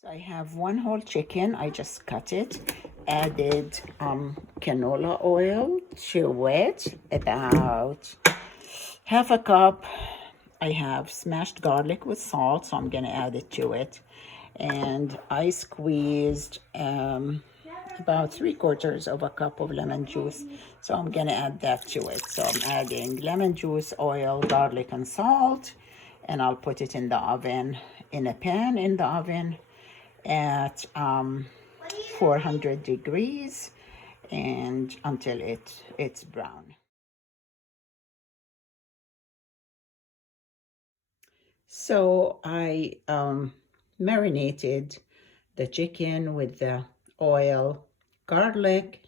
So I have one whole chicken. I just cut it, added canola oil to it, about half a cup. I have smashed garlic with salt, so I'm gonna add it to it. And I squeezed about 3/4 of a cup of lemon juice, so I'm gonna add that to it. So I'm adding lemon juice, oil, garlic, and salt, and I'll put it in the oven, in a pan in the oven at 400 degrees, and until it's brown. So I marinated the chicken with the oil, garlic,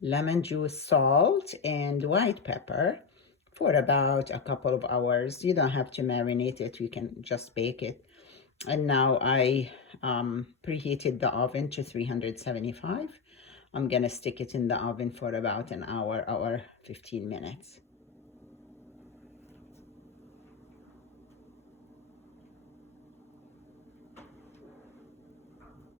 lemon juice, salt, and white pepper for about a couple of hours. You don't have to marinate it, you can just bake it. And now I preheated the oven to 375. I'm gonna stick it in the oven for about an hour, 15 minutes.